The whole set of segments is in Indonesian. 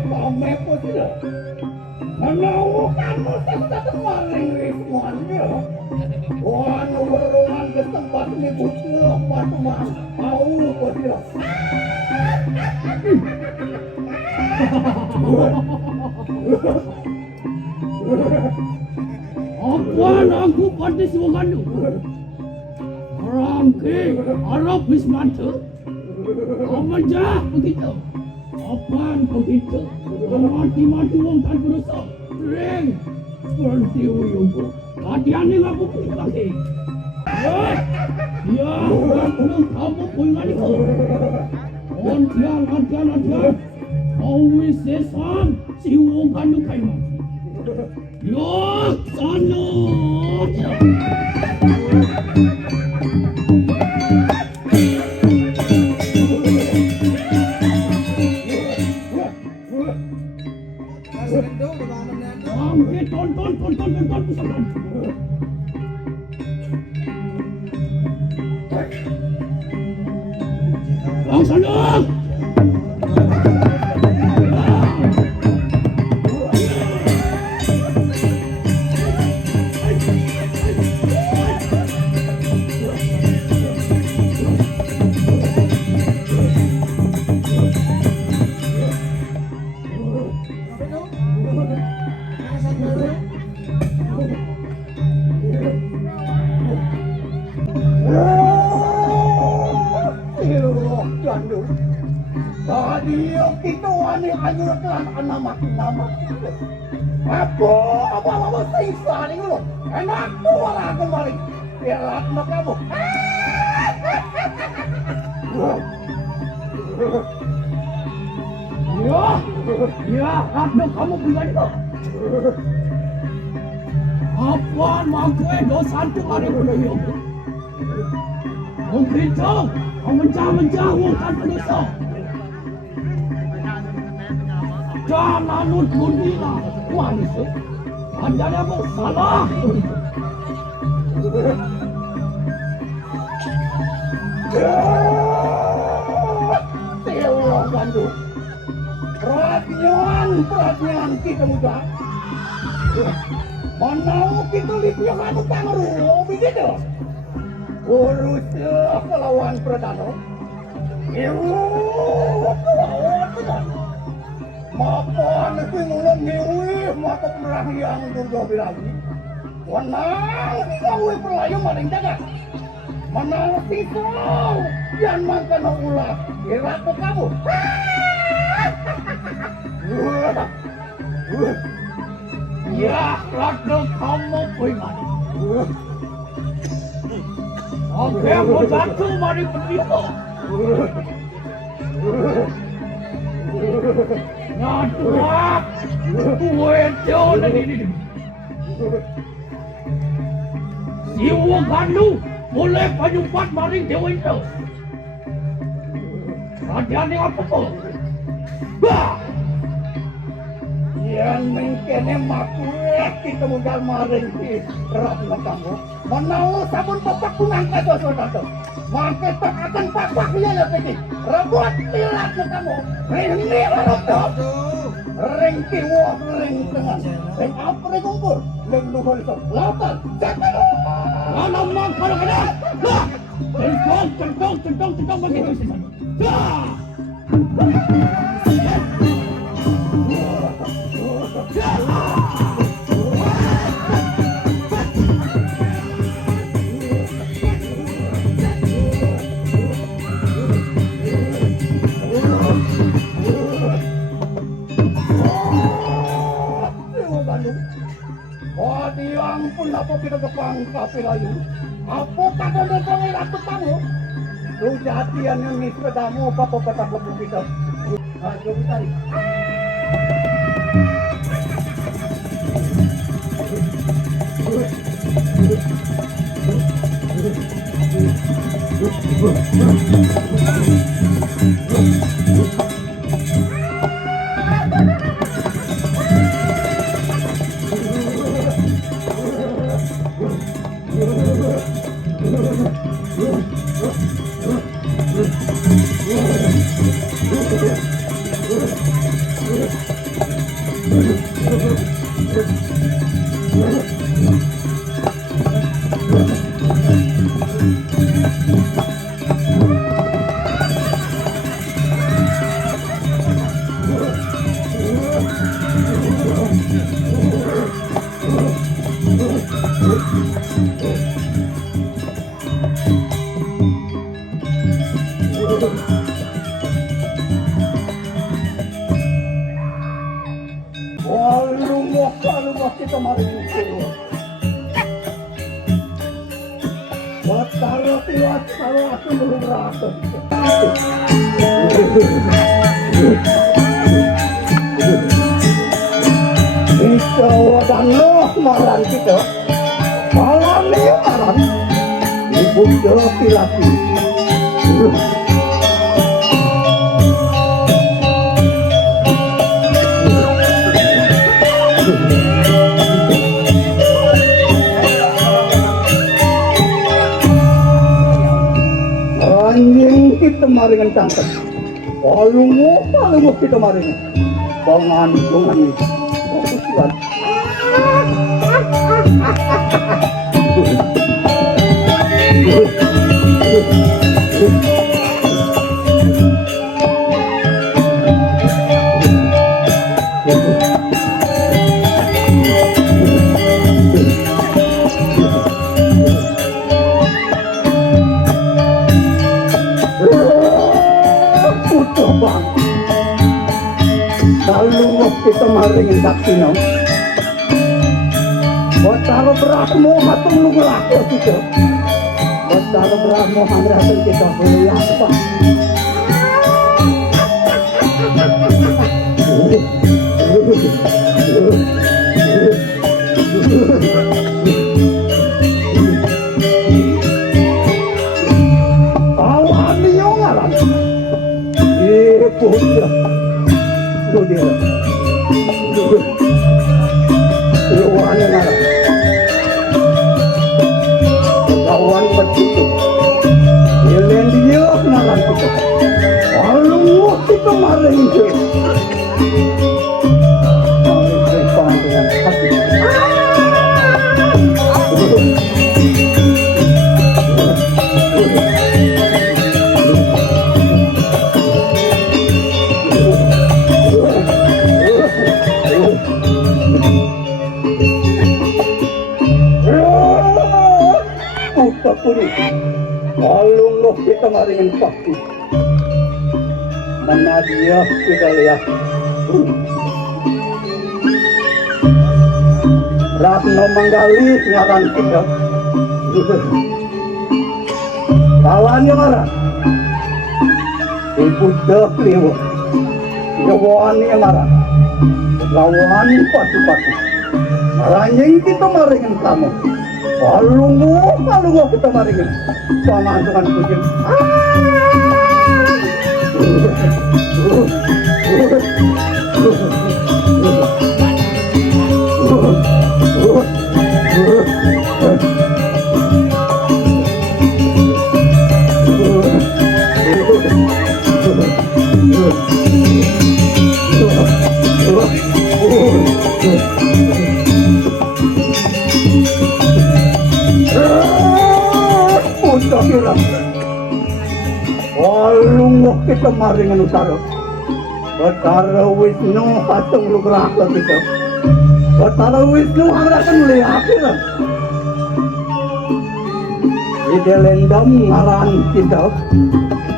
Pame po sila. Menaukan sesat maring wismannya. Wanu berungan ke tempat ini butuh patuman. Mau po sila. Apaan aku pada semuanya? Rangke, Arab Wismanta. Aja begitu. Apaan begitu? Mati-mati wong tak berusaha. Ring, seperti uyungku. Latihan ni aku pergi lagi. Ya, aku kamu punya ni kau. Latihan. Kau sesan si wong kanu kayu. Yo, sana. Tonton. Langsung. Tadi kita wanita anyurkan anak nama. Apa sisa ni dulu. Enak tua kembali. Biarlah nak kamu. Ya, ada kamu pribadi tu. Apa maksudnya dosa tu hari ini? Mungkin tu, kau mencah wong tak berdosa. Jangan nudih manusia. Anda apa salah? Tewa bandu. Perhatian kita muda. Mana kita lihat yang ada tangan begitu. Urus kelawan perdana. Mapan itu mulut ngewi mata perang yang durga bilangi. Wanang ngewi perlayu maling jaga. Manang sikau yang makan ulah. Kira ke kamu. Ya, rada kamu bagaimana? Oke, aku jatuh mari begitu. Nyatua, kuejo dan ini. Siwa gandu, boleh penyumpat maring dewa itu. Radiannya apa kok? Bah! Yang mengkene makuek kita modal maring di ratna kamu. Menau sabun papak kunang kajo saudara. Mangke tak akan papak dia lagi. Rebut tilat kamu. Ini rata. Ring kiwa ring tengah. Ring apa ring umpur. Ring luhur itu. Lautan. Jangan. Mana mang kalau kena. Lah. Centong begitu sih. Dah. Ampun apa kita kepangka pelayu. Apa kata datang ratu kamu? Rujatian yang ni sedamu apa kata kebu kita. Jom tadi. Lumah kita mari itu. Watara tiwat kalau aku belum rasa. Kita wadang loh maran kita. Malam ni maran. Ibu laki-laki. Anjing kita maringan cangkep. Palungu kita maringan. Pengantungan ini. Lalu kita maringin saksi no. Botalo berahmu hatung lu berlaku kita. Botalo berahmu handrasan kita boleh apa? Awan niyo ngaran. Punya. Dia. Lawan ngaran. Lawan begitu. Yelen dia ngaran kita. Lalu kita maring dia. Kalau kita maringin pakti, mana dia kita lihat. Ratno Manggali ngaran kita. Kawannya marah. Ibu dah lewat. Jawaannya marah. Lawan pati-pati. Ranjing kita maringin kamu. Kalau kita maringin. Pamantungan kucing. Walungok kita maringan utara. Batara Wisnu hatung lugraka kita. Batara Wisnu hangrakan lihat kita. Ide lendam ngaran kita.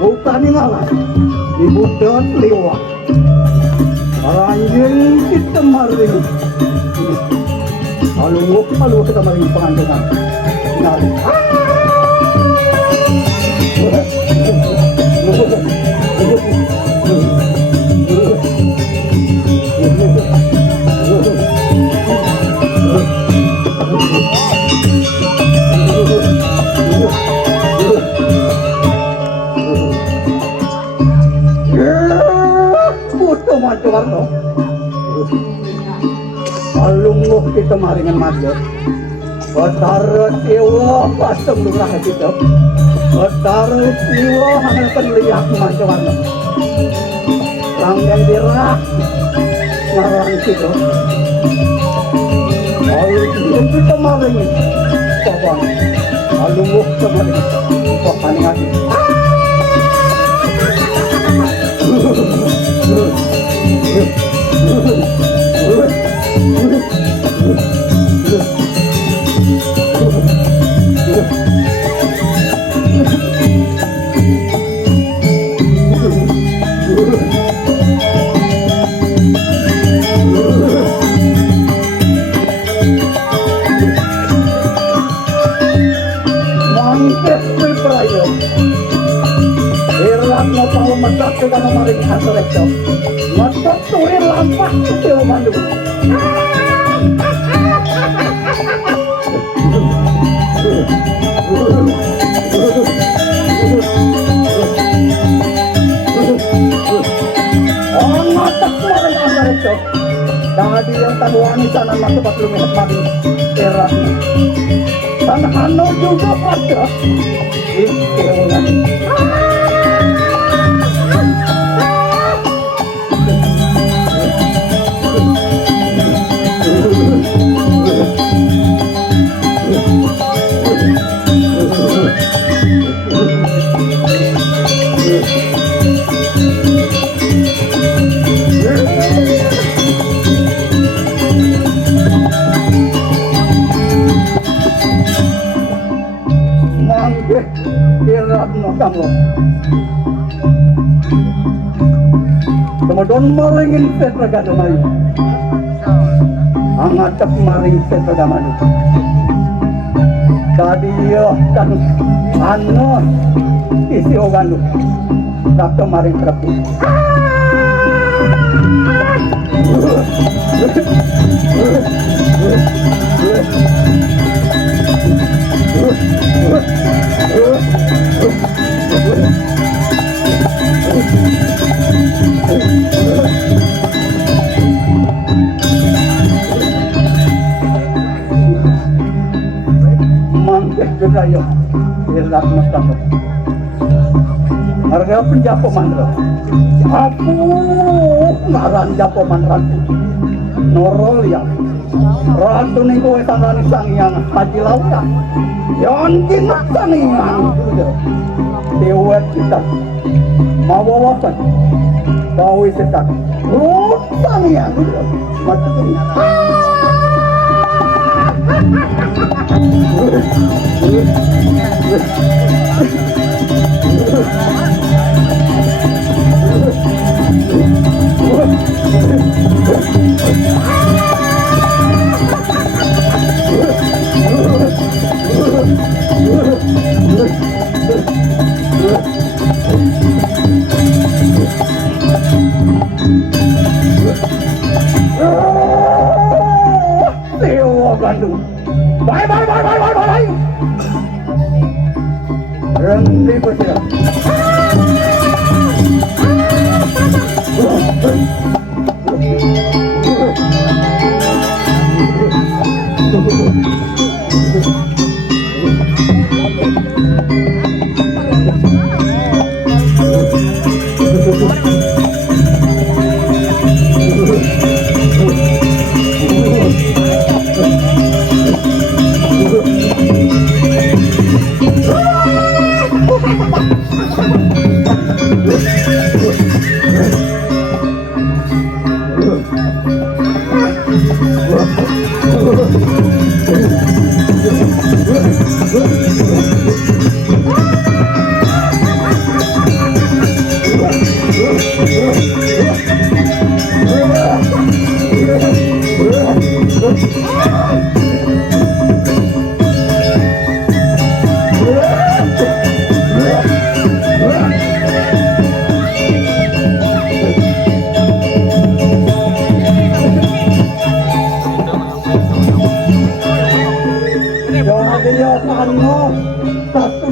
Bukani ngaran. Di Buddha lewat. Ranjing kita maringan. Walungok kita maringan pengantungan. Nari. Puto mancuarno. Alungguh kita maringan maju. Batara Dewa pasang lumrah kita. Batara Dewa hanalkan lihat mancuarno. Langgan dirah ngarang kita. Alungguh kita maringin. Papa, alungguh kita maringin. Papa ngati. ayo. Irang mo tahu masak ke kana maring kantor itu. Masak tuir lampak ke mandu. Oh, masak maring kantor itu. Dadi yang tabuani sana masuk 40 menit lagi. Irang. Sana ano juga pada. Istilah. Kamu kemudian maringin setra gadamai angatap maring setra gadamai tadi ya kan anu isi ogandu kapta maring terapi mangkeh gedayo ilat mustahil harga penjapo mandra aku ngaran japo mandra norol yang ratu ning kowe tanrani sangyang haji lauya yon kinat sangyang dewet kita mawawasan bawi setak rut sangyang macam Bandung. Bye. Rendi bersiap.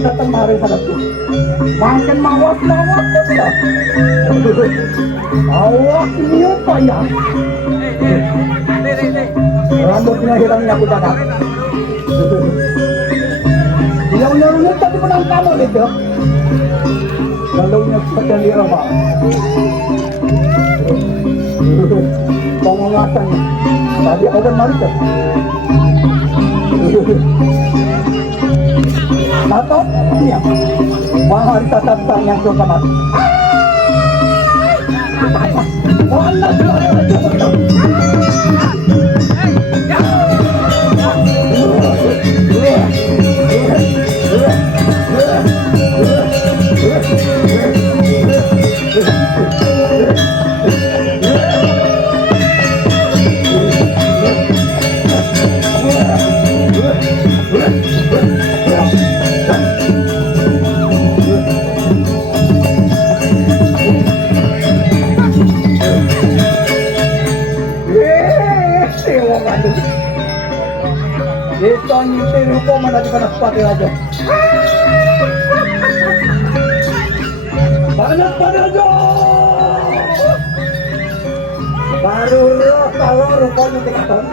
Datang mari hadapi makin mawas ya awak niupa ya rambutnya hilangnya aku dadak dia unyur-unyur tadi menang kamu gitu galaunya seperti di rumah pengongasannya tadi aku kan mari atau ya mahal tatap yang suka mati lagi panas pati aja. Panas pati aja. Baru kalau rupanya tingkatan.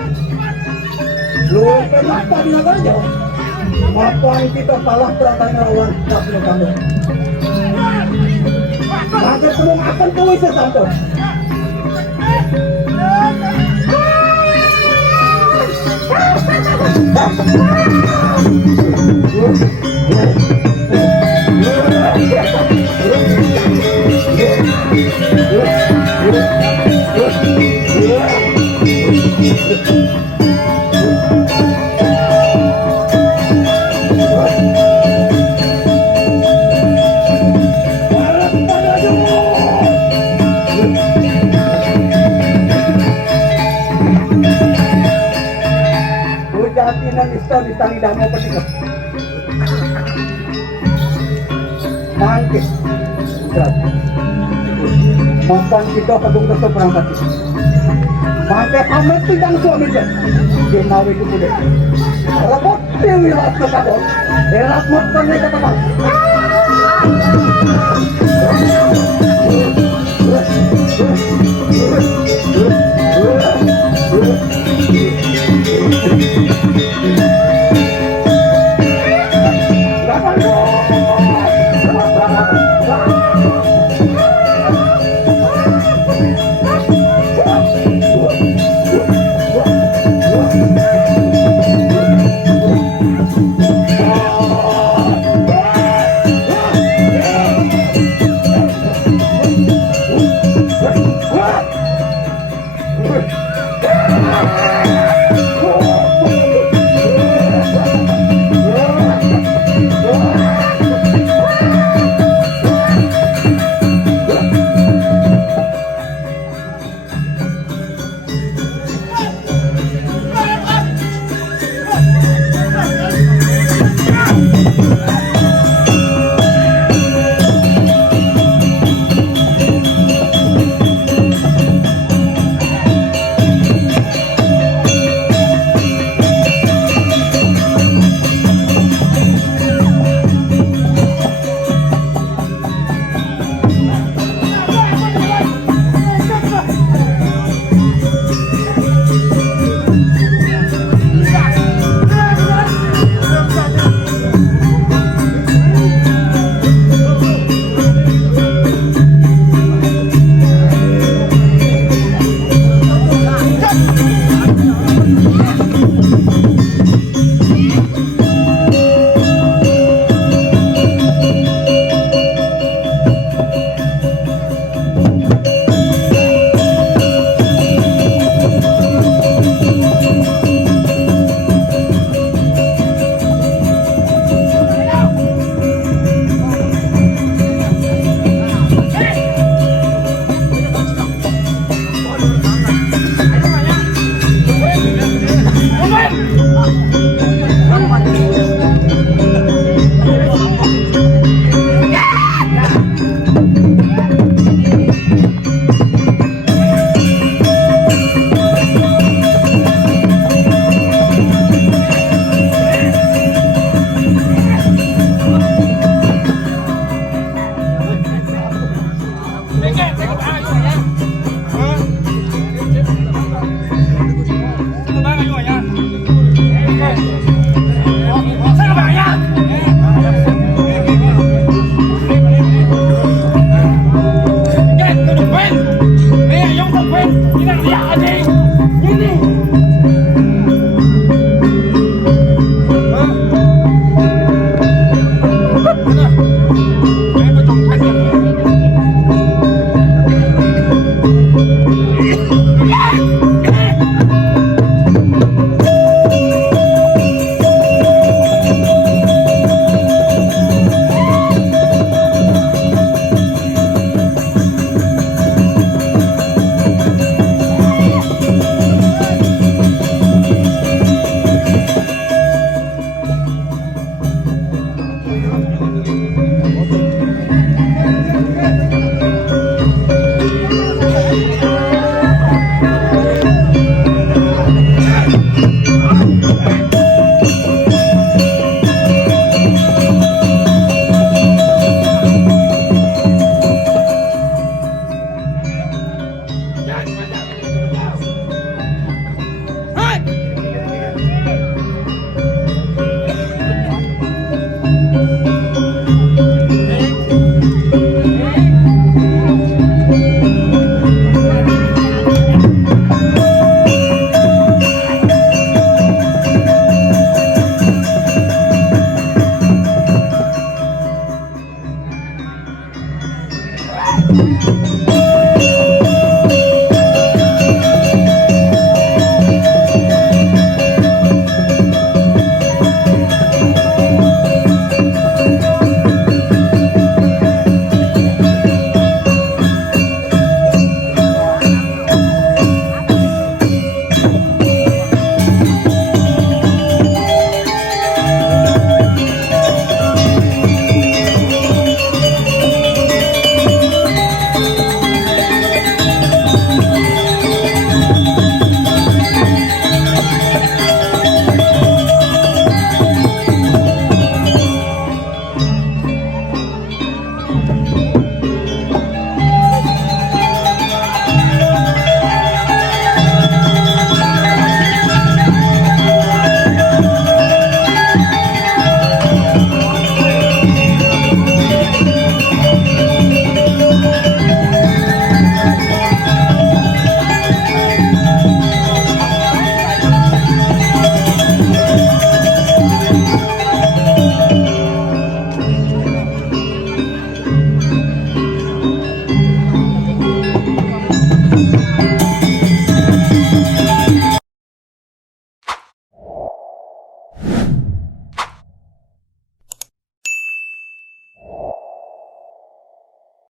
Lu kenapa dia aja? Mapan kita kalah berantai lawan kasih kamu. Maka semua akan kau bisa santo. Di tali damo petikap mangkis mampan kita kagung dosa perangkat mangkis amat tidak suami dia dia mau itu kuda rabot dewi rat ke kabut erat mot pernah kata